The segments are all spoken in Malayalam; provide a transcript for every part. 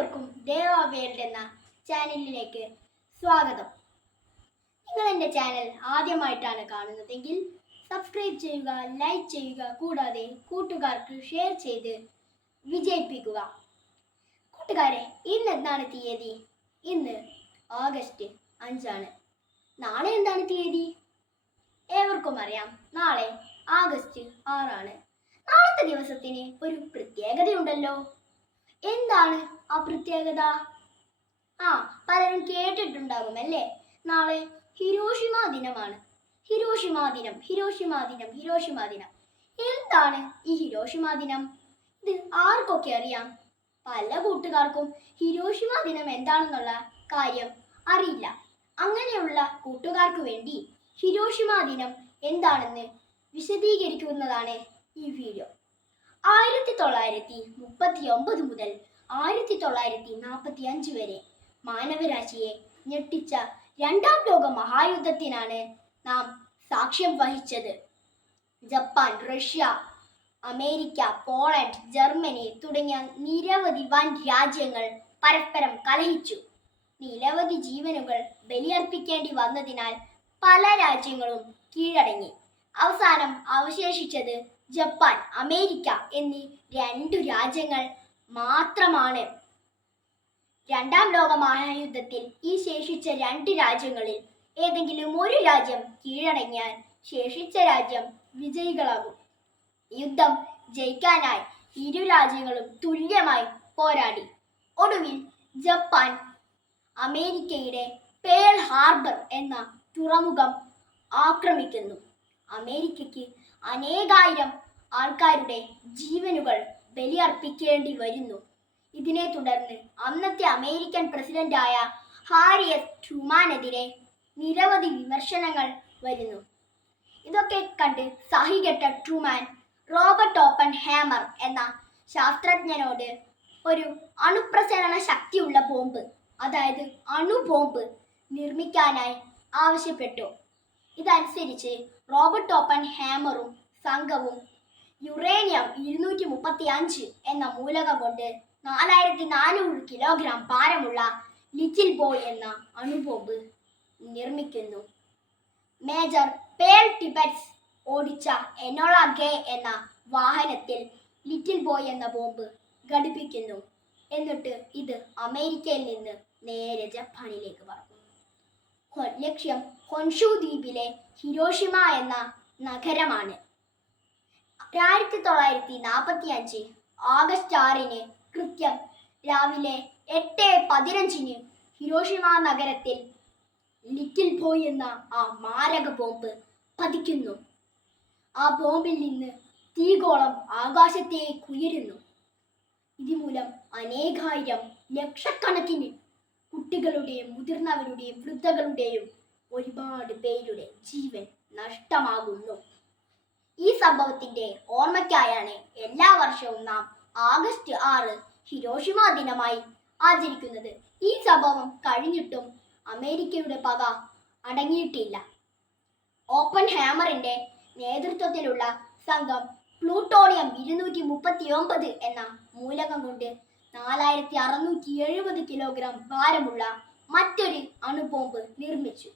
ഏവർക്കും ദേവ വേൾഡ് എന്ന ചാനലിലേക്ക് സ്വാഗതം. നിങ്ങൾ എൻ്റെ ചാനൽ ആദ്യമായിട്ടാണ് കാണുന്നതെങ്കിൽ സബ്സ്ക്രൈബ് ചെയ്യുക, ലൈക്ക് ചെയ്യുക, കൂടാതെ കൂട്ടുകാർക്ക് ഷെയർ ചെയ്ത് വിജയിപ്പിക്കുക. കൂട്ടുകാരെ, ഇന്ന് എന്താണ് തീയതി? ഇന്ന് ഓഗസ്റ്റ് 5. നാളെ എന്താണ് തീയതി? ഏവർക്കും അറിയാം, നാളെ ഓഗസ്റ്റ് 6. നാളത്തെ ദിവസത്തിന് ഒരു പ്രത്യേകതയുണ്ടല്ലോ. എന്താണ് ആ പ്രത്യേകത? പലരും കേട്ടിട്ടുണ്ടാകും അല്ലേ? നാളെ ഹിരോഷിമ ദിനമാണ്. ഹിരോഷിമ ദിനം, ഹിരോഷിമ ദിനം, ഹിരോഷിമ ദിനം. എന്താണ് ഈ ഹിരോഷിമ ദിനം? ഇത് ആർക്കൊക്കെ അറിയാം? പല കൂട്ടുകാർക്കും ഹിരോഷിമ ദിനം എന്താണെന്നുള്ള കാര്യം അറിയില്ല. അങ്ങനെയുള്ള കൂട്ടുകാർക്ക് വേണ്ടി ഹിരോഷിമ ദിനം എന്താണെന്ന് വിശദീകരിക്കുന്നതാണ് ഈ വീഡിയോ. 1939 മുതൽ 1945 വരെ മാനവരാശിയെ ഞെട്ടിച്ച രണ്ടാം ലോക മഹായുദ്ധത്തിനാണ് നാം സാക്ഷ്യം വഹിച്ചത്. Japan, Russia, America, Poland, Germany തുടങ്ങിയ നിരവധി വൻ രാജ്യങ്ങൾ പരസ്പരം കലഹിച്ചു. നിരവധി ജീവനുകൾ ബലിയർപ്പിക്കേണ്ടി വന്നതിനാൽ പല രാജ്യങ്ങളും കീഴടങ്ങി. അവസാനം അവശേഷിച്ചത് ജപ്പാൻ, അമേരിക്ക എന്നീ 2 രാജ്യങ്ങൾ മാത്രമാണ്. രണ്ടാം ലോക മഹായുദ്ധത്തിൽ ഈ ശേഷിച്ച 2 രാജ്യങ്ങളിൽ ഏതെങ്കിലും ഒരു രാജ്യം കീഴടങ്ങിയാൽ ശേഷിച്ച രാജ്യം വിജയികളാകും. യുദ്ധം ജയിക്കാനായി ഇരു രാജ്യങ്ങളും തുല്യമായി പോരാടി. ഒടുവിൽ ജപ്പാൻ അമേരിക്കയുടെ പേൾ ഹാർബർ എന്ന തുറമുഖം ആക്രമിക്കുന്നു. അമേരിക്കയ്ക്ക് അനേകായിരം ആൾക്കാരുടെ ജീവനുകൾ ബലിയർപ്പിക്കേണ്ടി വരുന്നു. ഇതിനെ തുടർന്ന് അന്നത്തെ അമേരിക്കൻ പ്രസിഡന്റായ ഹാരി എസ് ട്രൂമാനെതിരെ നിരവധി വിമർശനങ്ങൾ വരുന്നു. ഇതൊക്കെ കണ്ട് സഹികെട്ട ട്രൂമാൻ റോബർട്ട് ഓപ്പൻഹൈമർ എന്ന ശാസ്ത്രജ്ഞനോട് ഒരു അണുപ്രസരണ ശക്തിയുള്ള ബോംബ്, അതായത് അണുബോംബ് നിർമ്മിക്കാനായി ആവശ്യപ്പെട്ടു. ഇതനുസരിച്ച് റോബർട്ട് ഓപ്പൻഹൈമറും സംഘവും യുറേനിയം 235 എന്ന മൂലകം കൊണ്ട് 4400 കിലോഗ്രാം ഭാരമുള്ള ലിറ്റിൽ ബോയ് എന്ന അണുബോംബ് നിർമ്മിക്കുന്നു. മേജർ പേൾ ടിബറ്റ്സ് ഓടിച്ച എനോള ഗേ എന്ന വാഹനത്തിൽ ലിറ്റിൽ ബോയ് എന്ന ബോംബ് ഘടിപ്പിക്കുന്നു. എന്നിട്ട് ഇത് അമേരിക്കയിൽ നിന്ന് നേരെ ജപ്പാനിലേക്ക് പറക്കുന്നു. ലക്ഷ്യം ഹൊൻഷു ദ്വീപിലെ ഹിരോഷിമ എന്ന നഗരമാണ്. 1945 ഓഗസ്റ്റ് 6 കൃത്യം രാവിലെ 8:15 ഹിരോഷിമ നഗരത്തിൽ ലിറ്റിൽ ബോയ് എന്ന ആ മാരക ബോംബ് പതിക്കുന്നു. ആ ബോംബിൽ നിന്ന് തീഗോളം ആകാശത്തേക്ക് ഉയരുന്നു. ഇതുമൂലം അനേകായിരം ലക്ഷക്കണക്കിന് കുട്ടികളുടെയും മുതിർന്നവരുടെയും വൃദ്ധകളുടെയും ഒരുപാട് പേരുടെ ജീവൻ നഷ്ടമാകുന്നു. ഈ സംഭവത്തിന്റെ ഓർമ്മയ്ക്കായാണ് എല്ലാ വർഷവും നാം ഓഗസ്റ്റ് 6 ഹിരോഷിമ ദിനമായി ആചരിക്കുന്നത്. ഈ സംഭവം കഴിഞ്ഞിട്ടും അമേരിക്കയുടെ പക അടങ്ങിയിട്ടില്ല. ഓപ്പൻഹൈമറിന്റെ നേതൃത്വത്തിലുള്ള സംഘം പ്ലൂട്ടോണിയം 239 എന്ന മൂലകം കൊണ്ട് 4670 കിലോഗ്രാം ഭാരമുള്ള മറ്റൊരു അണുബോംബ് നിർമ്മിച്ചു.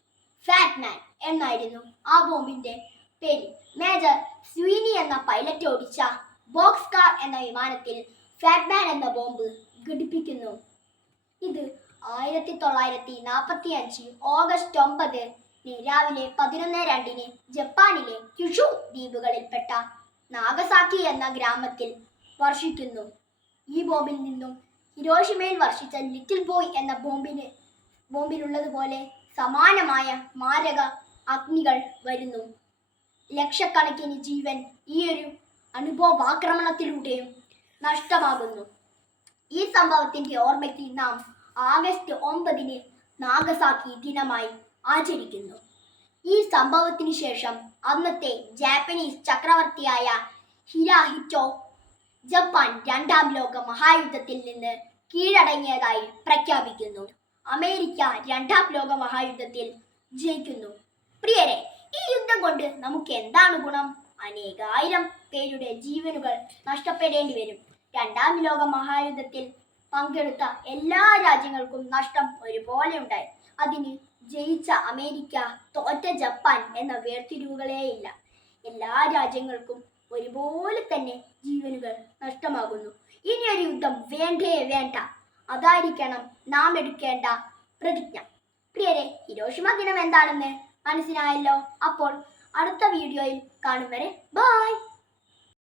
ഫാറ്റ്മാൻ എന്നായിരുന്നു ആ ബോംബിന്റെ പേര്. മേജർ സ്വീനി എന്ന പൈലറ്റ് ഓടിച്ച ബോക്സ് കാർ എന്ന വിമാനത്തിൽ ഫാറ്റ്മാൻ എന്ന ബോംബ് ഘടിപ്പിക്കുന്നു. ഇത് 1945 ഓഗസ്റ്റ് 9 രാവിലെ 11:02 ജപ്പാനിലെ ക്യുഷു ദ്വീപുകളിൽപ്പെട്ട നാഗസാക്കി എന്ന ഗ്രാമത്തിൽ വർഷിക്കുന്നു. ഈ ബോംബിൽ നിന്നും ഹിരോഷിമയിൽ വർഷിച്ച ലിറ്റിൽ ബോയ് എന്ന ബോംബിലുള്ളതുപോലെ സമാനമായ മാരക അഗ്നികൾ വരുന്നു. ലക്ഷക്കണക്കിന് ജീവൻ ഈ ഒരു അണുബോംബാക്രമണത്തിലൂടെയും നഷ്ടമാകുന്നു. ഈ സംഭവത്തിന്റെ ഓർമ്മയ്ക്ക് നാം ഓഗസ്റ്റ് 9 നാഗസാക്കി ദിനമായി ആചരിക്കുന്നു. ഈ സംഭവത്തിന് ശേഷം അന്നത്തെ ജാപ്പനീസ് ചക്രവർത്തിയായ ഹിരോഹിറ്റോ ജപ്പാൻ രണ്ടാം ലോക മഹായുദ്ധത്തിൽ നിന്ന് കീഴടങ്ങിയതായി പ്രഖ്യാപിക്കുന്നു. അമേരിക്ക രണ്ടാം ലോക മഹായുദ്ധത്തിൽ ജയിക്കുന്നു. പ്രിയരെ, ഈ യുദ്ധം കൊണ്ട് നമുക്ക് എന്താണ് ഗുണം? അനേകായിരം പേരുടെ ജീവനുകൾ നഷ്ടപ്പെടേണ്ടി വരും. രണ്ടാം ലോക മഹായുദ്ധത്തിൽ പങ്കെടുത്ത എല്ലാ രാജ്യങ്ങൾക്കും നഷ്ടം ഒരുപോലെ ഉണ്ടായി. അതിന് ജയിച്ച അമേരിക്ക, തോറ്റ ജപ്പാൻ എന്ന വേർതിരിവുകളേയില്ല. എല്ലാ രാജ്യങ്ങൾക്കും ഒരുപോലെ തന്നെ ജീവനുകൾ നഷ്ടമാകുന്നു. ഇനിയൊരു യുദ്ധം വേണ്ടേ വേണ്ട. അതായിരിക്കണം നാം എടുക്കേണ്ട പ്രതിജ്ഞ. പ്രിയരെ, ഹിരോഷിമ ദിനം എന്താണെന്ന് മനസ്സിലായല്ലോ. അപ്പോൾ അടുത്ത വീഡിയോയിൽ കാണും വരെ ബൈ.